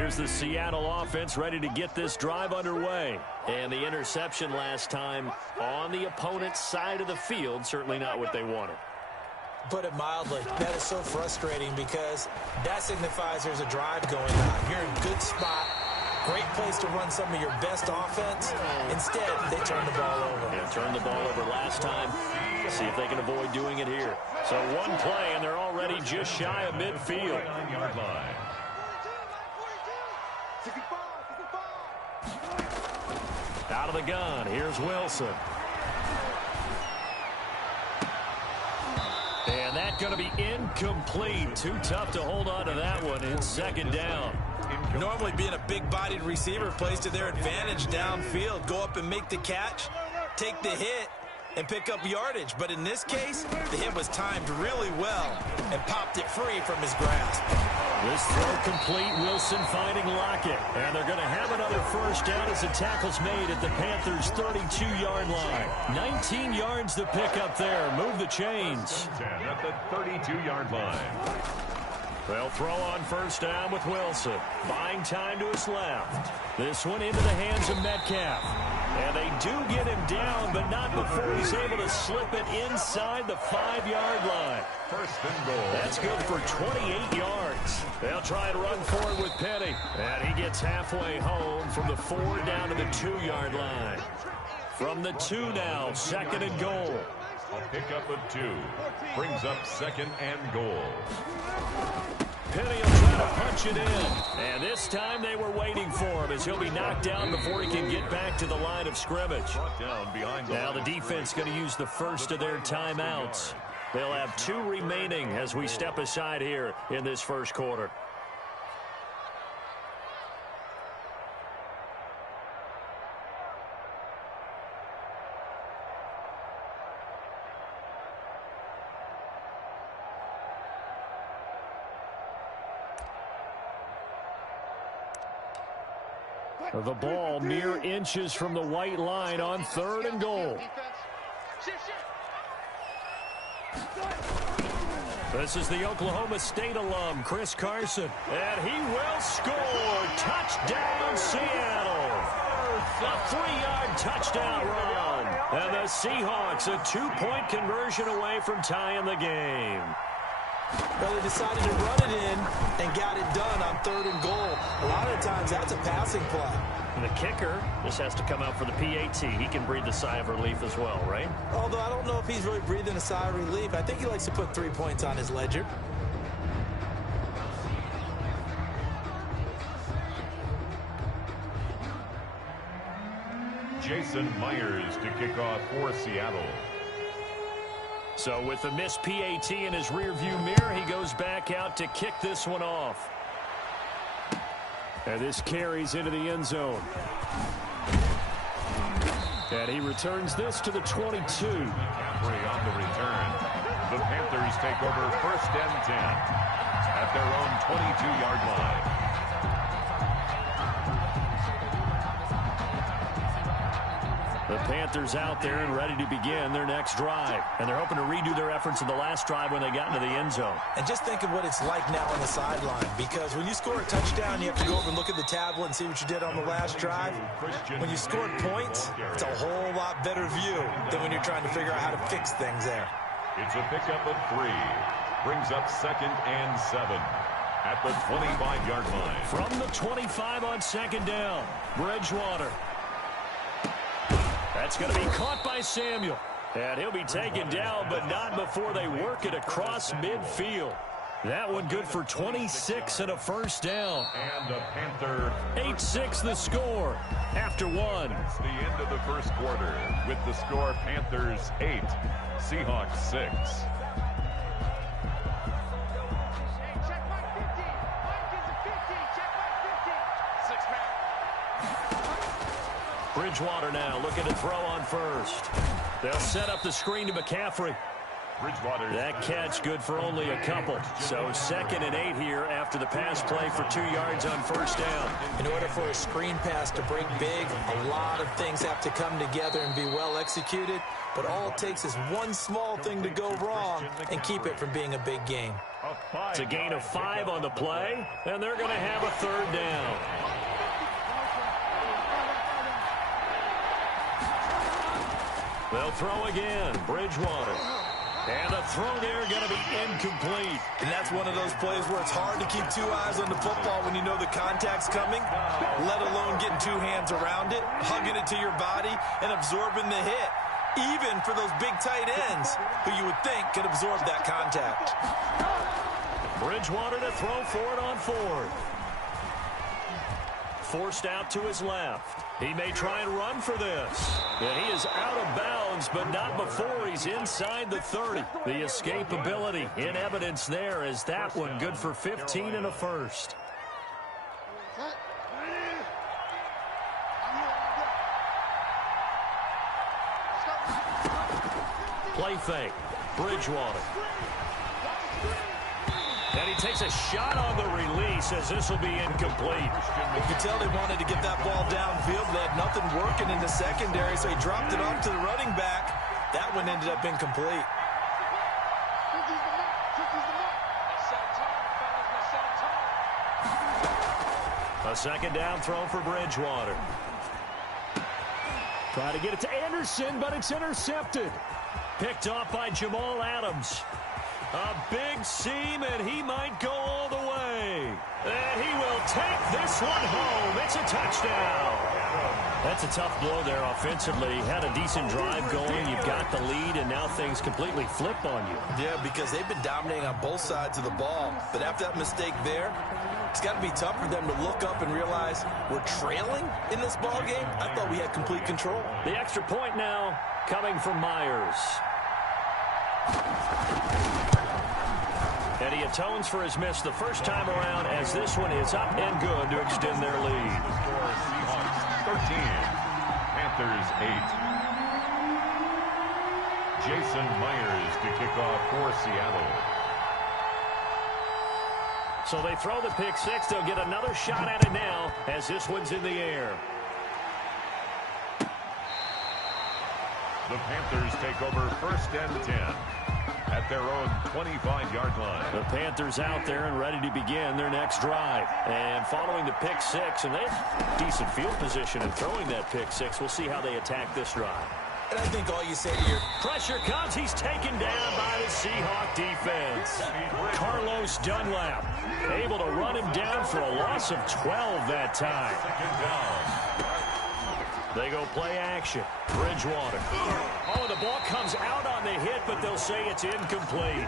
Here's the Seattle offense ready to get this drive underway. And the interception last time on the opponent's side of the field, certainly not what they wanted. Put it mildly, that is so frustrating because that signifies there's a drive going on. You're in a good spot, great place to run some of your best offense. Instead, they turn the ball over. Yeah, turned the ball over last time. See if they can avoid doing it here. So one play, and they're already just shy of midfield. Out of the gun, here's Wilson. And that's going to be incomplete. Too tough to hold on to that one. It's second down. Normally being a big-bodied receiver plays to their advantage downfield. Go up and make the catch, take the hit, and pick up yardage. But in this case, the hit was timed really well and popped it free from his grasp. This throw complete. Wilson finding Lockett. And they're going to have another first down as the tackle's made at the Panthers' 32-yard line. 19 yards to pick up there. Move the chains. At the 32-yard line. They'll throw on first down with Wilson. Buying time to his left. This one into the hands of Metcalf. And they do get him down, but not before he's able to slip it inside the 5-yard line. First and goal. That's good for 28 yards. They'll try and run forward with Penny. And he gets halfway home from the 4 down to the 2-yard line. From the 2 now, second and goal. A pickup of 2. Brings up second and goal. Penny will try to punch it in. And this time they were waiting for him as he'll be knocked down before he can get back to the line of scrimmage. Now the defense going to use the first of their timeouts. They'll have 2 remaining as we step aside here in this first quarter. The ball mere inches from the white line on third and goal. This is the Oklahoma State alum, Chris Carson. And he will score. Touchdown, Seattle. A 3-yard touchdown run. And the Seahawks a 2-point conversion away from tying the game. Well, they decided to run it in and got it done on third and goal. A lot of the times, that's a passing play. And the kicker just has to come out for the PAT. He can breathe a sigh of relief as well, right? Although I don't know if he's really breathing a sigh of relief. I think he likes to put 3 points on his ledger. Jason Myers to kick off for Seattle. So with the missed PAT in his rearview mirror, he goes back out to kick this one off. And this carries into the end zone. And he returns this to the 22. McCaffrey on the return. The Panthers take over first and 10 at their own 22-yard line. The Panthers out there and ready to begin their next drive. And they're hoping to redo their efforts in the last drive when they got into the end zone. And just think of what it's like now on the sideline. Because when you score a touchdown, you have to go over and look at the tablet and see what you did on the last drive. When you scored points, it's a whole lot better view than when you're trying to figure out how to fix things there. It's a pickup of 3. Brings up second and 7 at the 25-yard line. From the 25 on second down, Bridgewater. That's going to be caught by Samuel. And he'll be taken down, but not before they work it across midfield. That one good for 26 and a first down. And a Panther. 8-6 the score after 1. It's the end of the first quarter with the score Panthers 8, Seahawks 6. Bridgewater now looking to throw on first. They'll set up the screen to McCaffrey. Bridgewater. That catch good for only a couple. So second and 8 here after the pass play for 2 yards on first down. In order for a screen pass to break big, a lot of things have to come together and be well executed. But all it takes is one small thing to go wrong and keep it from being a big game. It's a gain of 5 on the play, and they're going to have a third down. They'll throw again. Bridgewater. And the throw there going to be incomplete. And that's one of those plays where it's hard to keep 2 eyes on the football when you know the contact's coming, let alone getting 2 hands around it, hugging it to your body, and absorbing the hit, even for those big tight ends who you would think could absorb that contact. Bridgewater to throw for it on 4th. Forced out to his left. He may try and run for this. And he is out of bounds, but not before he's inside the 30. The escapability in evidence there as that one good for 15 and a first. Play fake. Bridgewater. And he takes a shot on the release as this will be incomplete. You can tell they wanted to get that ball downfield. They had nothing working in the secondary, so he dropped it off to the running back. That one ended up incomplete. A second down throw for Bridgewater. Try to get it to Anderson, but it's intercepted. Picked off by Jamal Adams. A big seam, and he might go all the way. And he will take this one home. It's a touchdown. That's a tough blow there offensively. Had a decent drive going. You've got the lead, and now things completely flip on you. Yeah, because they've been dominating on both sides of the ball. But after that mistake there, it's got to be tough for them to look up and realize we're trailing in this ball game. I thought we had complete control. The extra point now coming from Myers. And he atones for his miss the first time around as this one is up and good to extend their lead. Seahawks 13, Panthers 8. Jason Myers to kick off for Seattle. So they throw the pick six. They'll get another shot at it now as this one's in the air. The Panthers take over 1st and 10 at their own 25-yard line. The Panthers out there and ready to begin their next drive. And following the pick six, and they have decent field position in throwing that pick six. We'll see how they attack this drive. And I think all you say to your pressure comes. He's taken down by the Seahawk defense. Carlos Dunlap able to run him down for a loss of 12 that time. They go play action. Bridgewater. Oh, the ball comes out on the hit, but they'll say it's incomplete.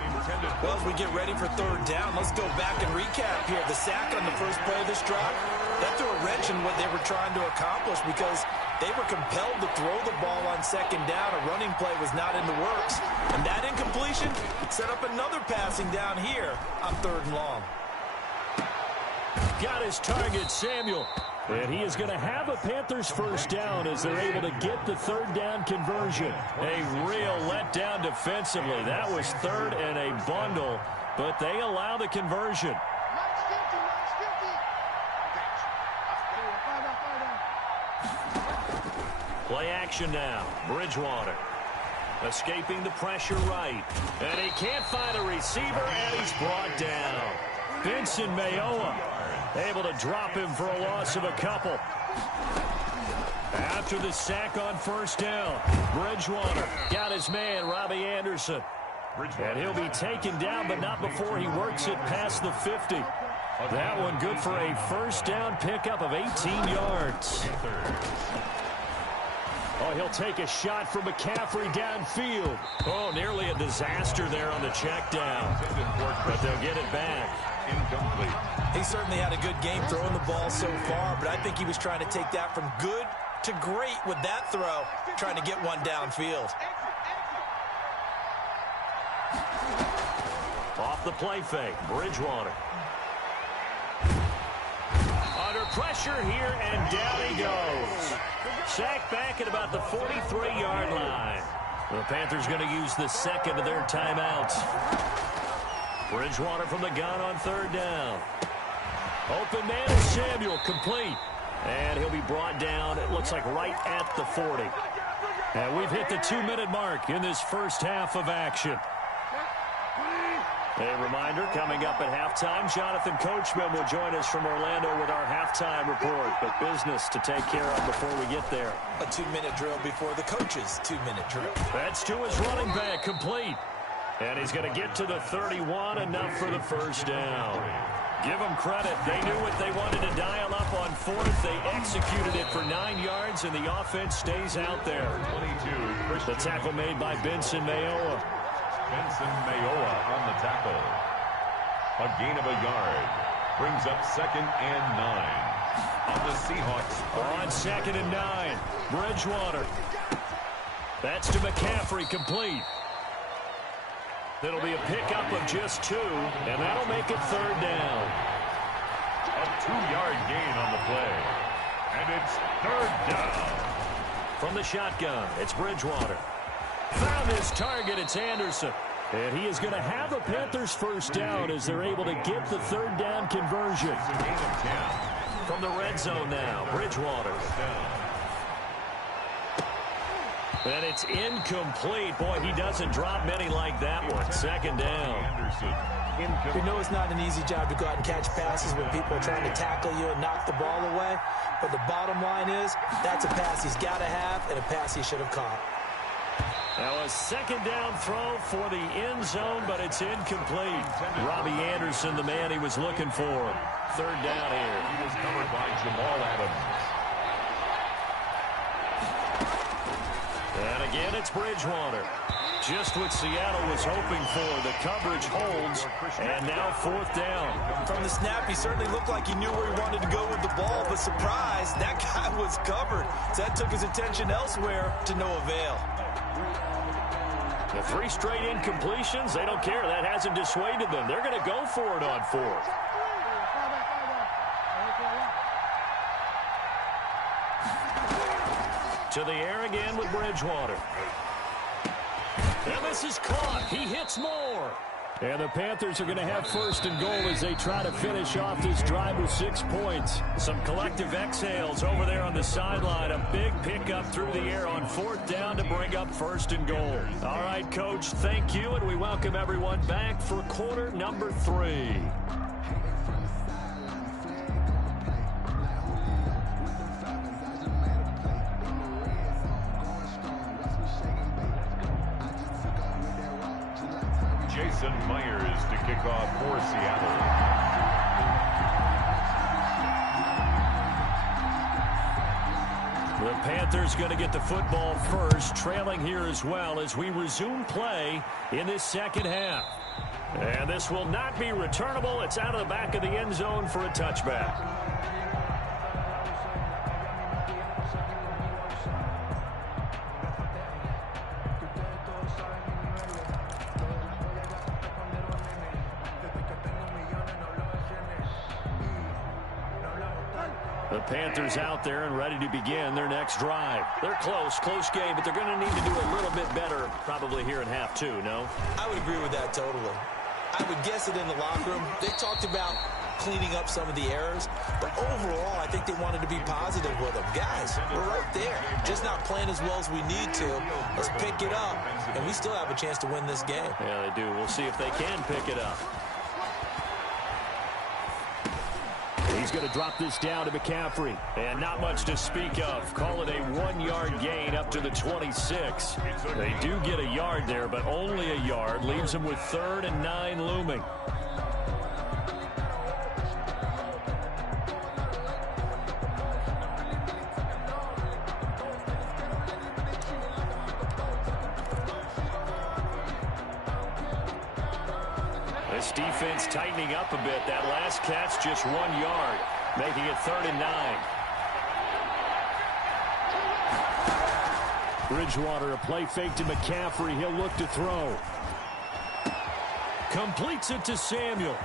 Well, as we get ready for 3rd down, let's go back and recap here. The sack on the first play of this drive, that threw a wrench in what they were trying to accomplish because they were compelled to throw the ball on 2nd down. A running play was not in the works. And that incompletion set up another passing down here on 3rd and long. Got his target, Samuel. And he is going to have a Panthers first down as they're able to get the 3rd down conversion. A real letdown defensively. That was 3rd and a bundle, but they allow the conversion. Play action now. Bridgewater escaping the pressure right. And he can't find a receiver, and he's brought down. Benson Mayowa able to drop him for a loss of a couple. After the sack on 1st down, Bridgewater got his man, Robbie Anderson. And he'll be taken down, but not before he works it past the 50. That one good for a 1st down pickup of 18 yards. Oh, he'll take a shot from McCaffrey downfield. Oh, nearly a disaster there on the check down. But they'll get it back. Incomplete. He certainly had a good game throwing the ball so far, but I think he was trying to take that from good to great with that throw, trying to get one downfield. Off the play fake, Bridgewater. Under pressure here, and down he goes. Sacked back at about the 43-yard line. The Panthers going to use the 2nd of their timeouts. Bridgewater from the gun on 3rd down. Open man is Samuel, complete. And he'll be brought down, it looks like right at the 40. And we've hit the 2-minute mark in this first half of action. A reminder, coming up at halftime, Jonathan Coachman will join us from Orlando with our halftime report. But business to take care of before we get there. A 2-minute drill before the coach's 2-minute drill. That's to his running back, complete. And he's going to get to the 31, enough for the first down. Give them credit. They knew what they wanted to dial up on fourth. They executed it for 9 yards, and the offense stays out there. 22. The tackle made by Benson Mayowa. Benson Mayowa on the tackle. A gain of a yard. Brings up 2nd and 9. On the Seahawks. On 2nd and 9. Bridgewater. That's to McCaffrey, complete. It'll be a pickup of just 2, and that'll make it 3rd down. A 2-yard gain on the play. And it's 3rd down. From the shotgun, it's Bridgewater. Found his target, it's Anderson. And he is going to have the Panthers first down as they're able to get the 3rd down conversion. It's a gain of 10. From the red zone now, Bridgewater. And it's incomplete. Boy, he doesn't drop many like that one. 2nd down. We know it's not an easy job to go out and catch passes when people are trying to tackle you and knock the ball away. But the bottom line is, that's a pass he's got to have and a pass he should have caught. Now a 2nd down throw for the end zone, but it's incomplete. Robbie Anderson, the man he was looking for. 3rd down here. He was covered by Jamal Adams. And again, it's Bridgewater. Just what Seattle was hoping for. The coverage holds, and now 4th down. From the snap, he certainly looked like he knew where he wanted to go with the ball, but surprise, that guy was covered. So that took his attention elsewhere to no avail. The 3 straight incompletions, they don't care. That hasn't dissuaded them. They're going to go for it on 4th. To the air again with Bridgewater. And this is caught. He hits more. And the Panthers are going to have 1st and goal as they try to finish off this drive with 6 points. Some collective exhales over there on the sideline. A big pickup through the air on 4th down to bring up 1st and goal. All right, Coach, thank you, and we welcome everyone back for quarter number 3. Jason Myers to kick off for Seattle. The Panthers going to get the football first, trailing here as well as we resume play in this 2nd half. And this will not be returnable. It's out of the back of the end zone for a touchback. The Panthers out there and ready to begin their next drive. They're close game, but they're going to need to do a little bit better probably here in half 2, no? I would agree with that totally. I would guess it in the locker room. They talked about cleaning up some of the errors, but overall, I think they wanted to be positive with them. Guys, we're right there. Just not playing as well as we need to. Let's pick it up, and we still have a chance to win this game. Yeah, they do. We'll see if they can pick it up. He's going to drop this down to McCaffrey. And not much to speak of. Call it a 1-yard gain up to the 26. They do get a yard there, but only a yard. Leaves them with 3rd and 9 looming. This defense tightening up a bit. That last catch just 1 yard, making it 3rd and 9. Bridgewater, a play fake to McCaffrey. He'll look to throw. Completes it to Samuel.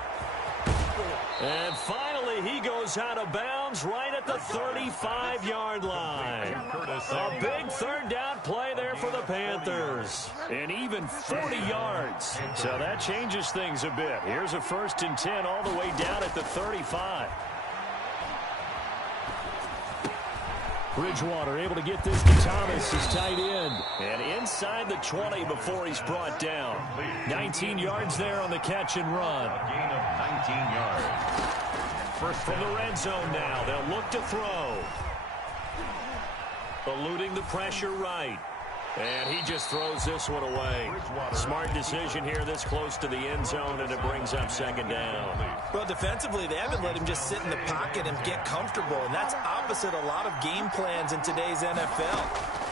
And finally, he goes out of bounds right at the 35-yard line. A big 3rd down play there for the Panthers. And even 40 yards. So that changes things a bit. Here's a 1st and 10 all the way down at the 35. Bridgewater able to get this to Thomas, his tight end. And inside the 20 before he's brought down. 19 yards there on the catch and run. A gain of 19 yards. First from the red zone now. They'll look to throw. Eluding the pressure right. And he just throws this one away. Smart decision here this close to the end zone, and it brings up second down. Well, defensively, they haven't let him just sit in the pocket and get comfortable, and that's opposite a lot of game plans in today's NFL.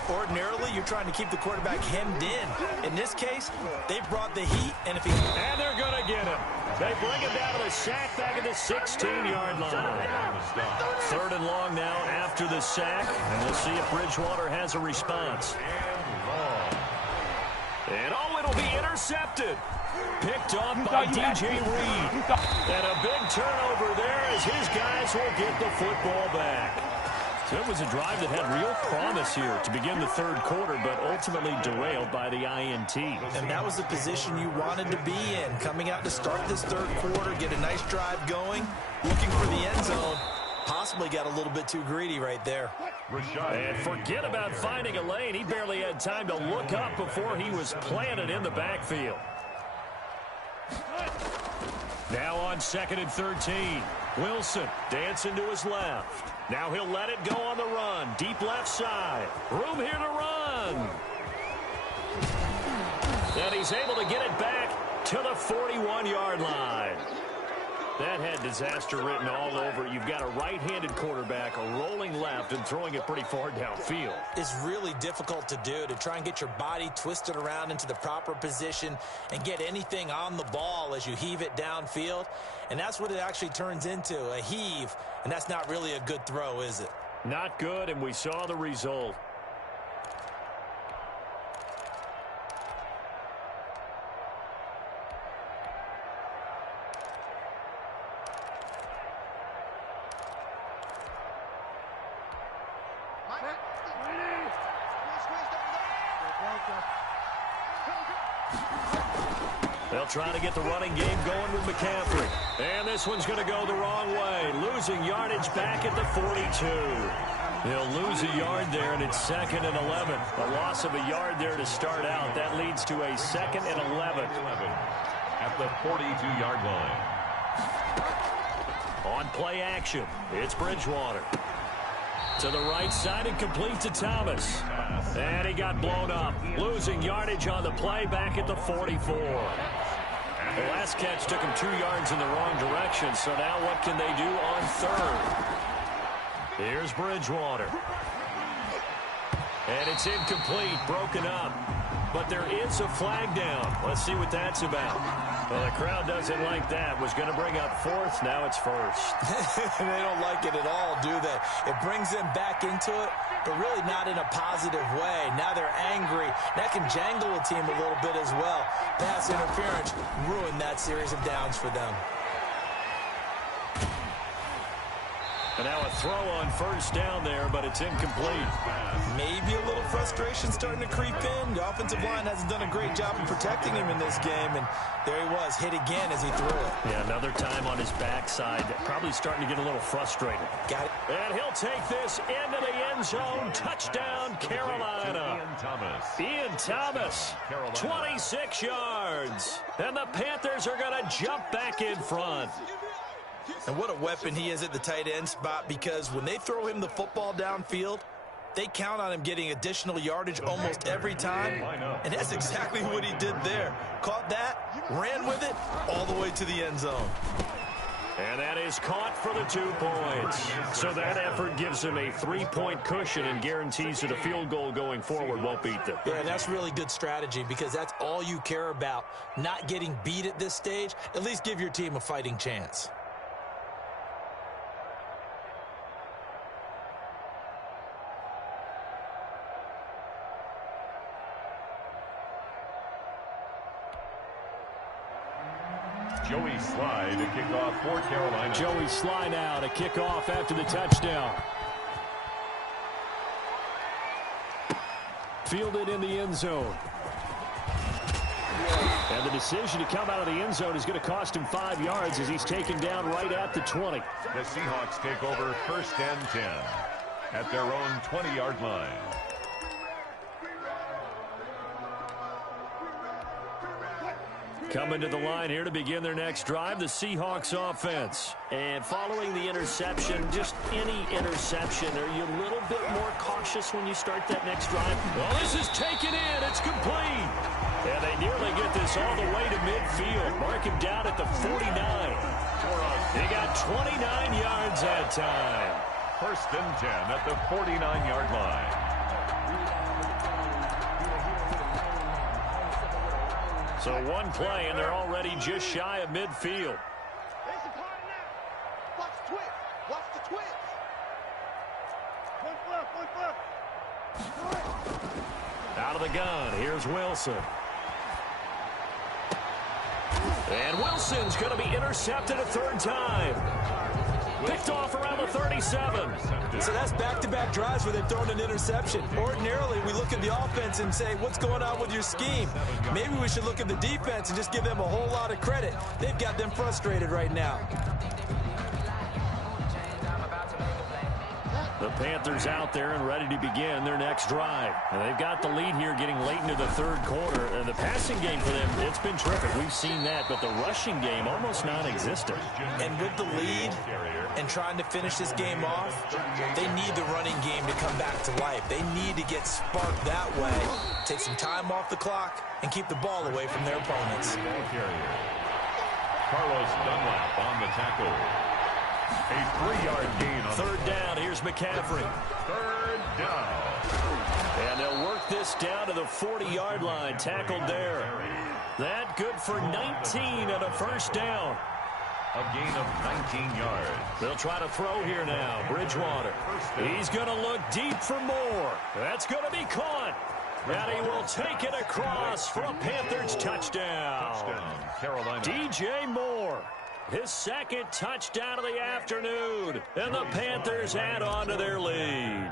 Ordinarily, you're trying to keep the quarterback hemmed in. In this case, they brought the heat, and And they're going to get him. They bring him down to the sack back at the 16-yard line. Third and long now after the sack, and we'll see if Bridgewater has a response. And it'll be intercepted. Picked off by DJ Reed. And a big turnover there as his guys will get the football back. So it was a drive that had real promise here to begin the third quarter, but ultimately derailed by the INT. And that was the position you wanted to be in. Coming out to start this third quarter, get a nice drive going, looking for the end zone. Possibly got a little bit too greedy right there. And forget about finding a lane. He barely had time to look up before he was planted in the backfield. Now on 2nd and 13. Wilson dancing to his left. Now he'll let it go on the run. Deep left side. Room here to run. And he's able to get it back to the 41-yard line. That had disaster written all over. You've got a right-handed quarterback rolling left and throwing it pretty far downfield. It's really difficult to do, to try and get your body twisted around into the proper position and get anything on the ball as you heave it downfield. And that's what it actually turns into, a heave. And that's not really a good throw, is it? Not good, and we saw the result. They'll try to get the running game going with McCaffrey. And this one's going to go the wrong way. Losing yardage back at the 42. They'll lose a yard there, and it's 2nd and 11. A loss of a yard there to start out. That leads to a 2nd and 11. At the 42-yard line. On play action, it's Bridgewater. To the right side and complete to Thomas. And he got blown up. Losing yardage on the play back at the 44. The last catch took him 2 yards in the wrong direction, so now what can they do on third? Here's Bridgewater. And it's incomplete, broken up. But there is a flag down. Let's see what that's about. Well, the crowd doesn't like that. Was going to bring up 4th. Now it's 1st. They don't like it at all, do they? It brings them back into it, but really not in a positive way. Now they're angry. That can jangle a team a little bit as well. Pass interference ruined that series of downs for them. And now a throw on 1st down there, but it's incomplete. Maybe a little frustration starting to creep in. The offensive line hasn't done a great job of protecting him in this game, and there he was, hit again as he threw it. Yeah, another time on his backside. Probably starting to get a little frustrated. Got it. And he'll take this into the end zone. Touchdown, Carolina. Ian Thomas, 26 yards. And the Panthers are going to jump back in front. And what a weapon he is at the tight end spot, because when they throw him the football downfield, they count on him getting additional yardage almost every time. And that's exactly what he did there. Caught that, ran with it, all the way to the end zone. And that is caught for the 2 points. So that effort gives him a 3-point cushion and guarantees that a field goal going forward won't beat them. Yeah, that's really good strategy, because that's all you care about. Not getting beat at this stage. At least give your team a fighting chance. Joey Slye to kick off for Carolina. Joey Slye now to kick off after the touchdown. Fielded in the end zone. And the decision to come out of the end zone is going to cost him 5 yards as he's taken down right at the 20. The Seahawks take over 1st and 10. at their own 20-yard line. Coming to the line here to begin their next drive, the Seahawks offense. And following the interception, just any interception, are you a little bit more cautious when you start that next drive? Well, this is taken in. It's complete. And they nearly get this all the way to midfield. Mark him down at the 49. They got 29 yards that time. First and 10 at the 49-yard line. So one play, and they're already just shy of midfield. Watch the twist. Watch the twist. Out of the gun, here's Wilson. And Wilson's going to be intercepted a third time. Picked off around the 37. So that's back-to-back drives where they've thrown an interception. Ordinarily, we look at the offense and say, what's going on with your scheme? Maybe we should look at the defense and just give them a whole lot of credit. They've got them frustrated right now. The Panthers out there and ready to begin their next drive. And they've got the lead here getting late into the third quarter. And the passing game for them, it's been terrific. We've seen that, but the rushing game almost non-existent. And with the lead and trying to finish this game off, they need the running game to come back to life. They need to get sparked that way, take some time off the clock, and keep the ball away from their opponents. Carlos Dunlap on the tackle. A 3-yard gain on third down. Here's McCaffrey. third down. And they'll work this down to the 40-yard line. Tackled there. That good for 19 and a first down. A gain of 19 yards. They'll try to throw here now. Bridgewater. He's going to look deep for more. That's going to be caught. And he will take it across for a Panthers touchdown. Carolina. DJ Moore. His second touchdown of the afternoon. And the Panthers add on to their lead.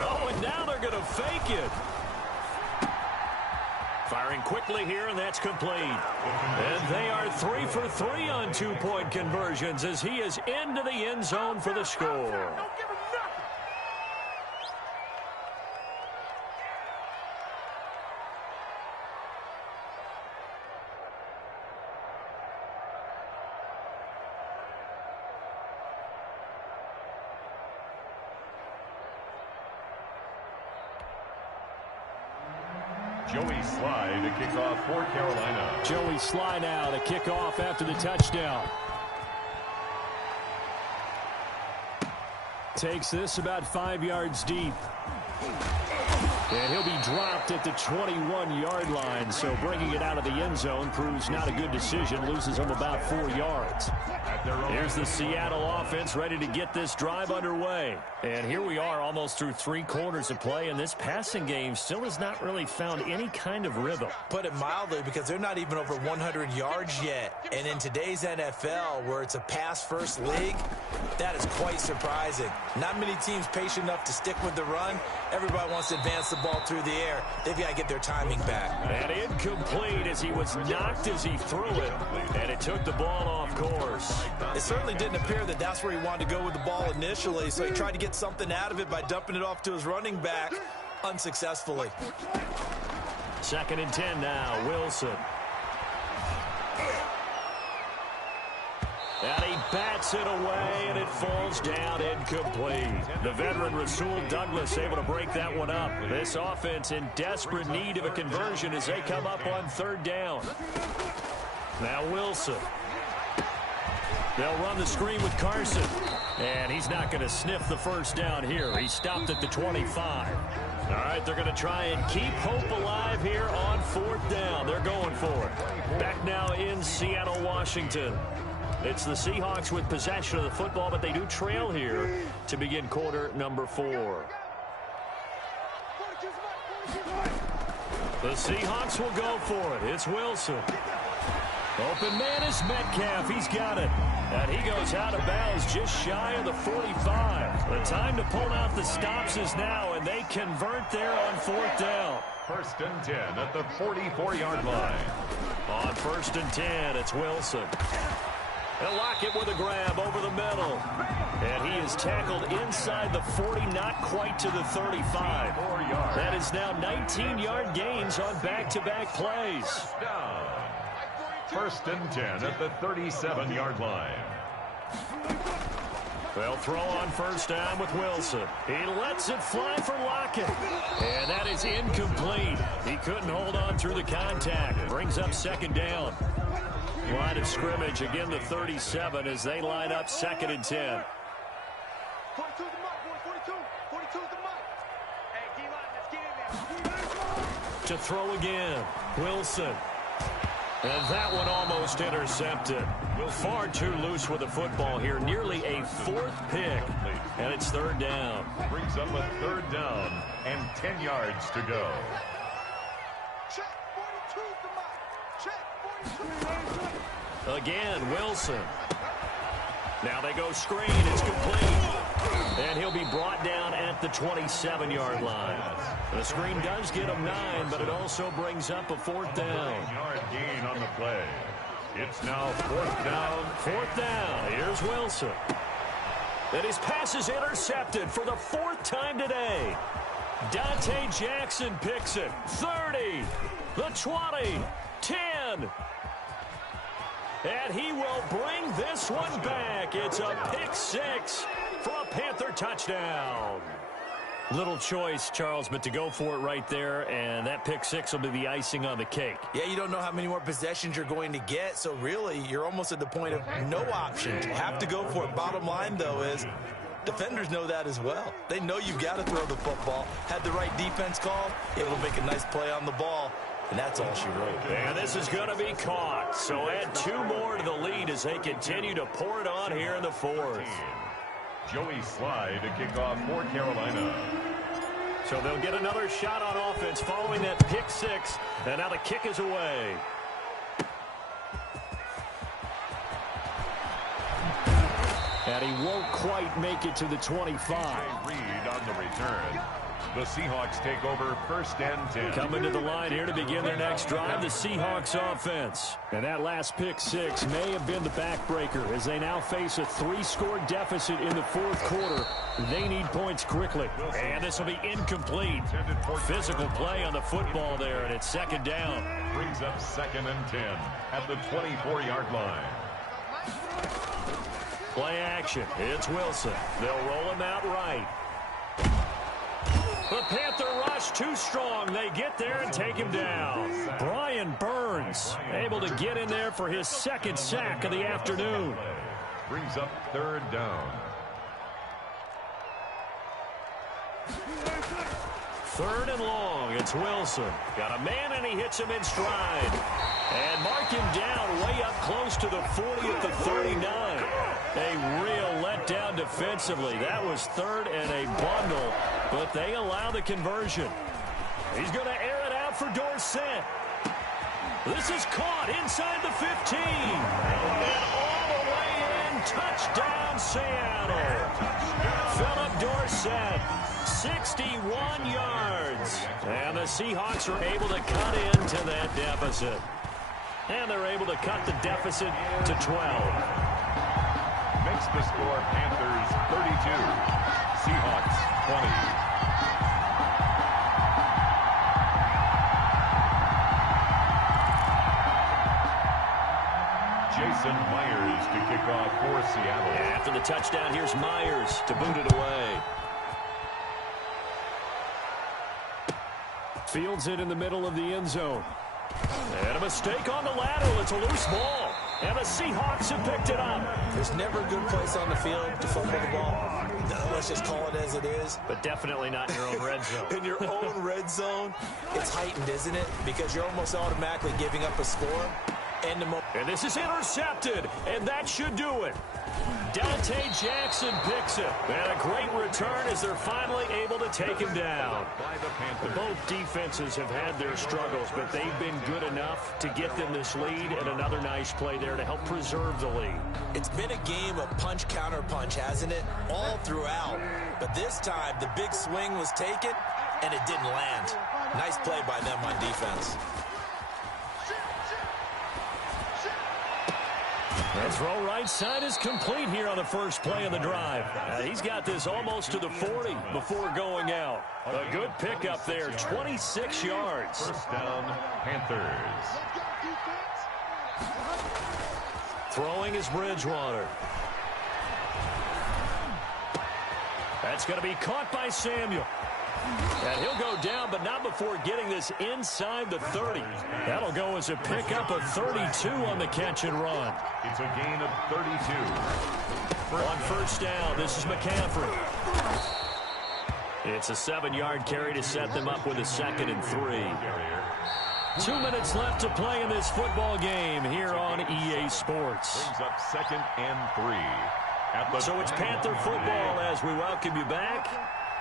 Oh, and now they're going to fake it. Firing quickly here, and that's complete. And they are 3 for 3 on two-point conversions as he is into the end zone for the score. Joey Sly to kick off for Carolina. Joey Sly now to kick off after the touchdown. Takes this about 5 yards deep. And he'll be dropped at the 21-yard line, so bringing it out of the end zone proves not a good decision. Loses him about 4 yards. Here's the Seattle offense ready to get this drive underway. And here we are almost through 3 quarters of play, and this passing game still has not really found any kind of rhythm. Put it mildly, because they're not even over 100 yards yet. And in today's NFL, where it's a pass-first league, that is quite surprising. Not many teams patient enough to stick with the run. Everybody wants to advance the ball through the air. They've got to get their timing back. And incomplete as he was knocked as he threw it. And it took the ball off course. It certainly didn't appear that that's where he wanted to go with the ball initially, so he tried to get something out of it by dumping it off to his running back unsuccessfully. 2nd and 10 now, Wilson. And he bats it away, and it falls down incomplete. The veteran Rasul Douglas able to break that one up. This offense in desperate need of a conversion as they come up on 3rd down. Now Wilson. They'll run the screen with Carson. And he's not going to sniff the first down here. He stopped at the 25. All right, they're going to try and keep hope alive here on 4th down. They're going for it. Back now in Seattle, Washington. It's the Seahawks with possession of the football, but they do trail here to begin quarter number 4. The Seahawks will go for it. It's Wilson. Open man is Metcalf. He's got it. And he goes out of bounds just shy of the 45. The time to pull out the stops is now, and they convert there on 4th down. 1st and 10 at the 44-yard line. On 1st and 10, it's Wilson. And Lockett with a grab over the middle. And he is tackled inside the 40, not quite to the 35. That is now 19-yard gains on back-to-back plays. First and 10 at the 37-yard line. They'll throw on first down with Wilson. He lets it fly for Lockett. And that is incomplete. He couldn't hold on through the contact. Brings up second down. Line of scrimmage, again the 37 as they line up second and 10. 42 is the mark, boys. 42 is the mark. Hey, D-line, let's get in there. To throw again, Wilson. And that one almost intercepted. Far too loose with the football here. Nearly a fourth pick. And it's third down. Brings up a third down and 10 yards to go. Check, 42 is the mark. Check, 42. Again, Wilson. Now they go screen. It's complete. And he'll be brought down at the 27-yard line. The screen does get him 9, but it also brings up a fourth down. 9-yard gain on the play. It's now fourth down. Fourth down. Here's Wilson. And his pass is intercepted for the fourth time today. Dante Jackson picks it. 30, the 20, 10. And he will bring this one back. It's a pick six for a Panther touchdown. Little choice, Charles, but to go for it right there, and that pick six will be the icing on the cake. Yeah, you don't know how many more possessions you're going to get, so really you're almost at the point of no option. You have to go for it. Bottom line, though, is defenders know that as well. They know you've got to throw the football. Had the right defense call, able to make a nice play on the ball, and that's all she wrote. And this is going to be caught, so add 2 more to the lead as they continue to pour it on here in the fourth. Joey Slye to kick off for Carolina. So they'll get another shot on offense following that pick six, and now the kick is away. And he won't quite make it to the 25. Reed on the return. The Seahawks take over first and 10. Coming to the line here to begin their next drive, the Seahawks offense. And that last pick six may have been the backbreaker as they now face a 3-score deficit in the fourth quarter. They need points quickly. And this will be incomplete. Physical play on the football there, and it's second down. Brings up second and 10 at the 24-yard line. Play action. It's Wilson. They'll roll him out right. The Panther rush too strong. They get there and take him down. Brian Burns able to get in there for his second sack of the afternoon. Brings up third down. Third and long. It's Wilson. Got a man, and he hits him in stride. And mark him down way up close to the 40 at the 39. A real letdown defensively. That was third and a bundle, but they allow the conversion. He's going to air it out for Dorsett. This is caught inside the 15. And all the way in, touchdown Seattle. Philip Dorsett, 61 yards. And the Seahawks are able to cut into that deficit. And they're able to cut the deficit to 12. Makes the score Panthers 32, Seahawks 20. Jason Myers to kick off for Seattle. After the touchdown, here's Myers to boot it away. Fields it in the middle of the end zone. And a mistake on the lateral. It's a loose ball. And the Seahawks have picked it up. There's never a good place on the field to fumble the ball. No, let's just call it as it is. But definitely not in your own red zone. In your own red zone, it's heightened, isn't it? Because you're almost automatically giving up a score. And this is intercepted, and that should do it. Dante Jackson picks it. And a great return as they're finally able to take him down. Both defenses have had their struggles, but they've been good enough to get them this lead, and another nice play there to help preserve the lead. It's been a game of punch, counter punch, hasn't it? All throughout. But this time, the big swing was taken, and it didn't land. Nice play by them on defense. The throw right side is complete here on the first play of the drive. He's got this almost to the 40 before going out. A good pickup there, 26 yards. First down, Panthers. Throwing is Bridgewater. That's going to be caught by Samuel. And he'll go down, but not before getting this inside the 30. That'll go as a pickup of 32 on the catch and run. It's a gain of 32. On first down, this is McCaffrey. It's a 7-yard carry to set them up with a 2nd and 3. 2 minutes left to play in this football game here on EA Sports. Brings up 2nd and 3. So it's Panther football as we welcome you back.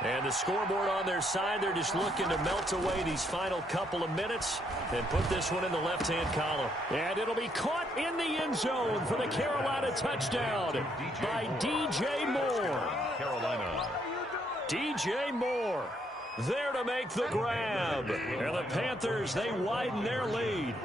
And the scoreboard on their side, they're just looking to melt away these final couple of minutes and put this one in the left-hand column. And it'll be caught in the end zone for the Carolina touchdown by DJ Moore. Carolina. DJ Moore there to make the grab. And the Panthers, they widen their lead.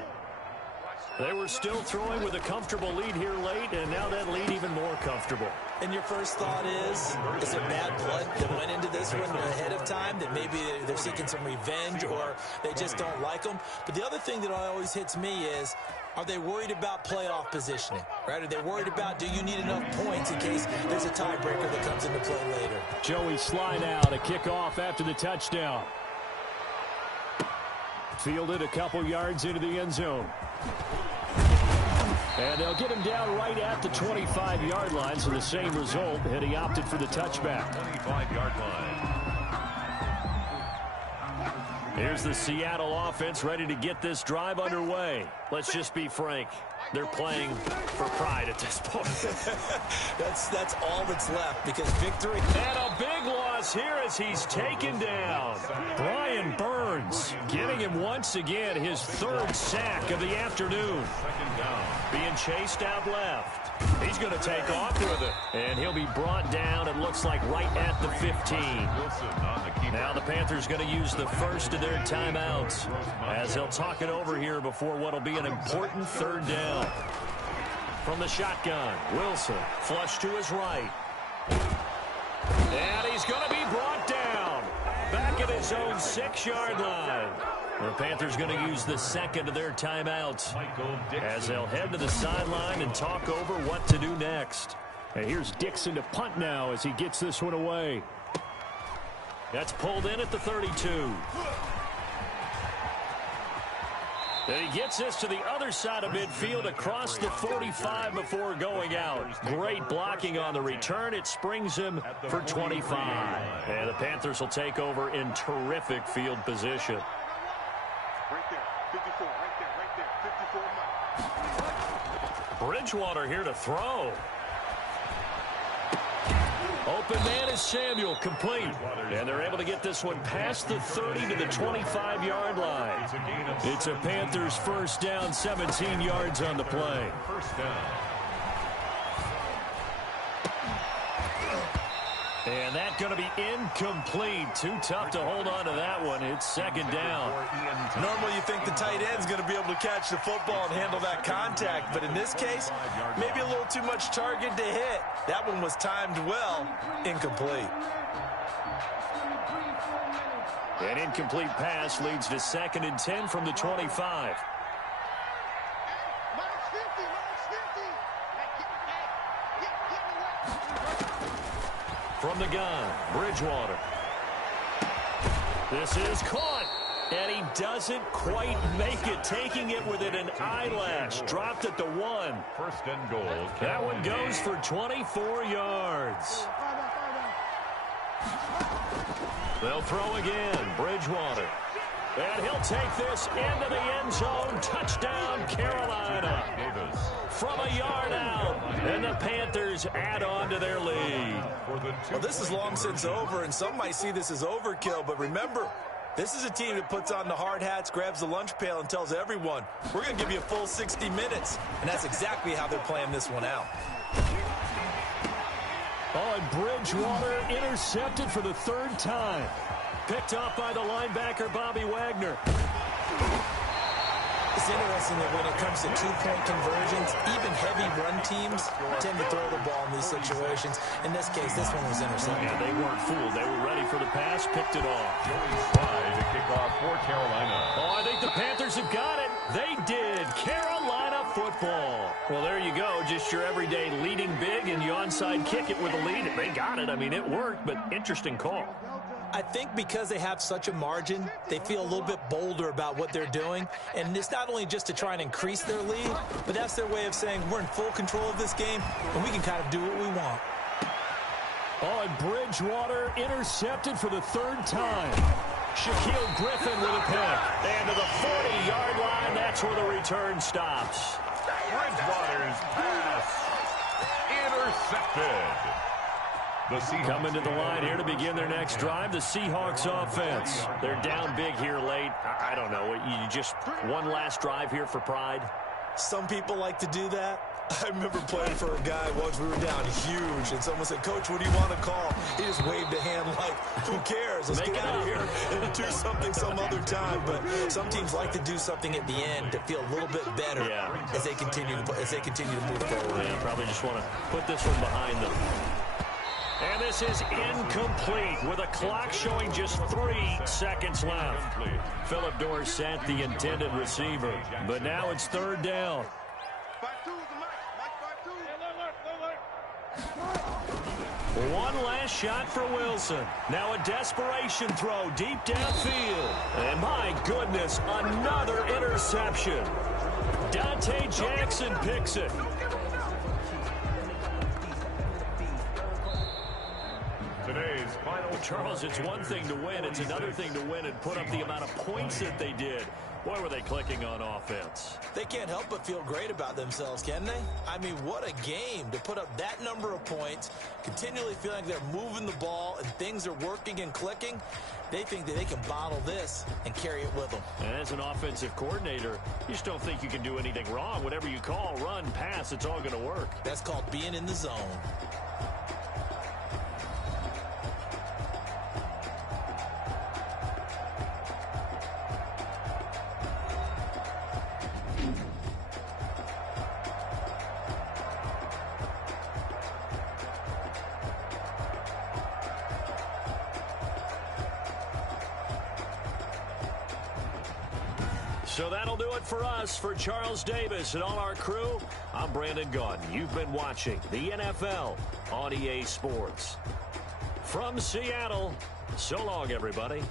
They were still throwing with a comfortable lead here late, and now that lead even more comfortable. And your first thought is it bad blood that went into this one ahead of time, that maybe they're seeking some revenge or they just don't like them? But the other thing that always hits me is, are they worried about playoff positioning, right? Are they worried about, do you need enough points in case there's a tiebreaker that comes into play later? Joey slide out, a kickoff after the touchdown. Fielded a couple yards into the end zone. And they'll get him down right at the 25-yard line, so the same result, and he opted for the touchback. 25-yard line. Here's the Seattle offense ready to get this drive underway. Let's just be frank. They're playing for pride at this point. That's all that's left, because victory. And a big loss here as he's taken down. Brian Burns getting him once again his 3rd sack of the afternoon. Second down. Being chased out left. He's going to take off with it. And he'll be brought down, it looks like, right at the 15. Wilson on the keeper. Now the Panthers going to use the first of their timeouts as they'll talk it over here before what will be an important 3rd down. From the shotgun, Wilson flush to his right. And he's going to be brought down back at his own 6-yard line. The Panthers going to use the 2nd of their timeouts as they'll head to the sideline and talk over what to do next. And here's Dixon to punt now as he gets this one away. That's pulled in at the 32. And he gets this to the other side of midfield across the 45 before going out. Great blocking on the return. It springs him for 25. And the Panthers will take over in terrific field position. Right there, 54, right there, 54. Bridgewater here to throw. Open man is Samuel, complete. And they're able to get this one past the 30 to the 25-yard line. It's a Panthers first down, 17 yards on the play. First down. And that's going to be incomplete. Too tough to hold on to that one. It's 2nd down. Normally you think the tight end's going to be able to catch the football and handle that contact, but in this case, maybe a little too much target to hit. That one was timed well. Incomplete. An incomplete pass leads to 2nd and 10 from the 25. From the gun, Bridgewater. This is caught, and he doesn't quite make it, taking it within an eyelash. Dropped at the 1. First and goal. That one goes for 24 yards. They'll throw again, Bridgewater. And he'll take this into the end zone. Touchdown, Carolina. Davis. From a yard out, and the Panthers add on to their lead. Well, this is long since over, and some might see this as overkill, but remember, this is a team that puts on the hard hats, grabs the lunch pail, and tells everyone, we're going to give you a full 60 minutes. And that's exactly how they're playing this one out. Oh, and Bridgewater intercepted for the 3rd time. Picked off by the linebacker, Bobby Wagner. It's interesting that when it comes to two-point conversions, even heavy run teams tend to throw the ball in these situations. In this case, this one was intercepted. Yeah, they weren't fooled. They were ready for the pass, picked it off. Joey Slye to kick off for Carolina. Oh, I think the Panthers have got it. They did. Carolina football. Well, there you go. Just your everyday leading big, and you onside kick it with a lead. They got it. I mean, it worked, but interesting call. I think because they have such a margin, they feel a little bit bolder about what they're doing. And it's not only just to try and increase their lead, but that's their way of saying we're in full control of this game, and we can kind of do what we want. Oh, and Bridgewater intercepted for the third time. Shaquille Griffin with a pick. And to the 40-yard line, that's where the return stops. Bridgewater's pass intercepted. Coming to the line here to begin their next drive, the Seahawks offense. They're down big here late. I don't know. You just one last drive here for pride? Some people like to do that. I remember playing for a guy once. We were down huge, and someone said, "Coach, what do you want to call?" He just waved a hand like, who cares? Let's get out of here and do something some other time. But some teams like to do something at the end to feel a little bit better as they continue to move forward. Yeah, probably just want to put this one behind them. And this is incomplete with a clock showing just 3 seconds left. Phillip Dorsett, the intended receiver. But now it's third down. One last shot for Wilson. Now a desperation throw deep downfield. And my goodness, another interception. Dante Jackson picks it. Today's final. Charles, it's one thing to win. It's another thing to win and put up the amount of points that they did. Boy, were they clicking on offense. They can't help but feel great about themselves, can they? I mean, what a game to put up that number of points, continually feeling like they're moving the ball and things are working and clicking. They think that they can bottle this and carry it with them. And as an offensive coordinator, you just don't think you can do anything wrong. Whatever you call, run, pass, it's all going to work. That's called being in the zone. So that'll do it for us. For Charles Davis and all our crew, I'm Brandon Gaudin. You've been watching the NFL on EA Sports. From Seattle, so long, everybody.